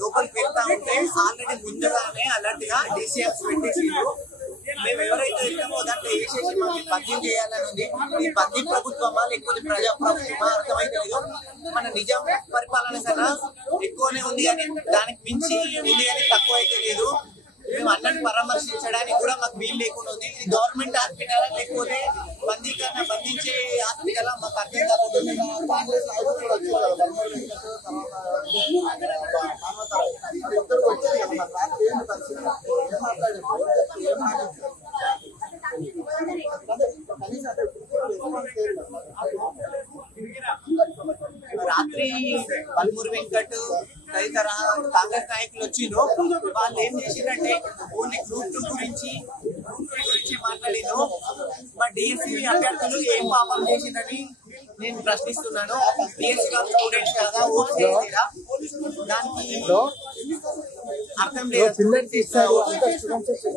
లోపలికి వెళ్తా ఉంటే ఆల్రెడీ ముందుగానే అలర్ట్ గా డిసిఎఫ్ పెట్టేసి మేము ఎవరైతే వెళ్తామో దాంట్లో వేసేసి మనకి బదిలీ చేయాలని ఉంది. ఈ బదిలీ ప్రభుత్వమా లేకపోతే ప్రజా ప్రభుత్వమా అర్థమైతే లేదు. మన నిజాం పరిపాలన కన్నా ఎక్కువనే ఉంది కానీ దానికి మించి ఉంది కానీ తక్కువ అయితే లేదు. మేము అన్నని పరామర్శించడానికి కూడా మాకు వీలు లేకుండా ఉంది. ఇది గవర్నమెంట్ హాస్పిటల్ లేకపోతే బందీకరణ బంధించే హాస్పిటల్ మాకు అర్థం కాకుండా రాత్రి పల్మూరు వెంకట్ తదితర కాంగ్రెస్ నాయకులు వచ్చిండ్రు. వాళ్ళు ఏం చేసిందంటే ఓన్లీ గ్రూప్ 2 గురించి మాట్లాడిండ్రు. మా డిఎస్సి అభ్యర్థులు ఏం పాపం చేసిందని నేను ప్రశ్నిస్తున్నాను. డిఎస్సి స్టూడెంట్స్ కదా ఓట్ చేసేదా దానికి అర్థం లేదు.